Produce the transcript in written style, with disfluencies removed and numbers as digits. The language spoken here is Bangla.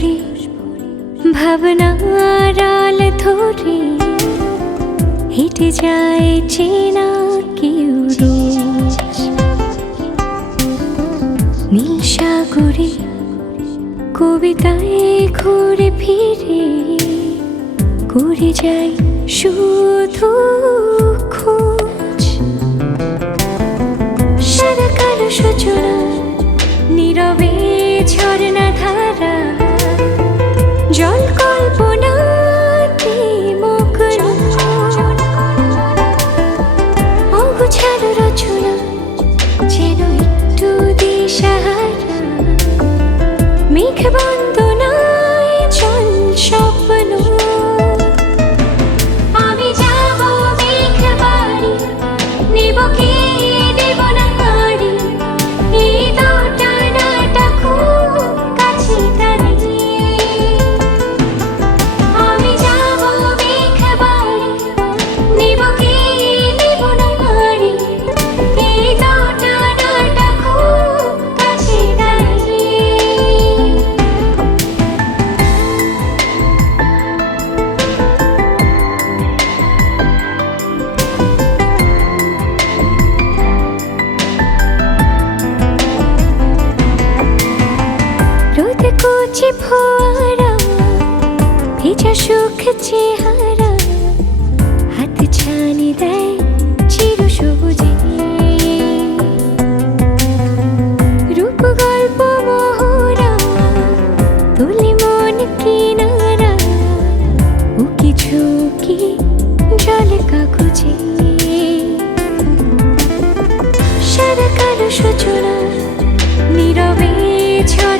ভরে ভাবনার আল ধরে হেঁটে যায় চেনা কেউ রোজ। নীল সাগরে কবিতায় ঘুরে ফিরে করে যায় শুধু খোঁজ। সাদা কালো সূচনা নীরবে ঝর্ণা ধারা জল কল্পনাতে মগ্ন। অগোছালো রচনা যেন একটু দিশাহারা মেঘ বন্দনায় চল স্বপ্ন। আমি যাব মেঘ বাড়ি নেব কি দেব না হাড়ি এই দোটানাটা খুব কাছে দাঁড়িয়ে। আমি যাব মেঘ বাড়ি নেব কি দেব না হাড়ি এই দোটানাটা খুব কাছে দাঁড়িয়ে। রোদ কুচি ফোয়ারা ভেজা সুখ চেহারা হাত ছানি দেয় চির সবুজে। রূপ গল্প মোহরা তুলি মন কিনারা উকি ঝুঁকি জলে কাগজে। সাদা কালো সূচনা নীরবে ঝড়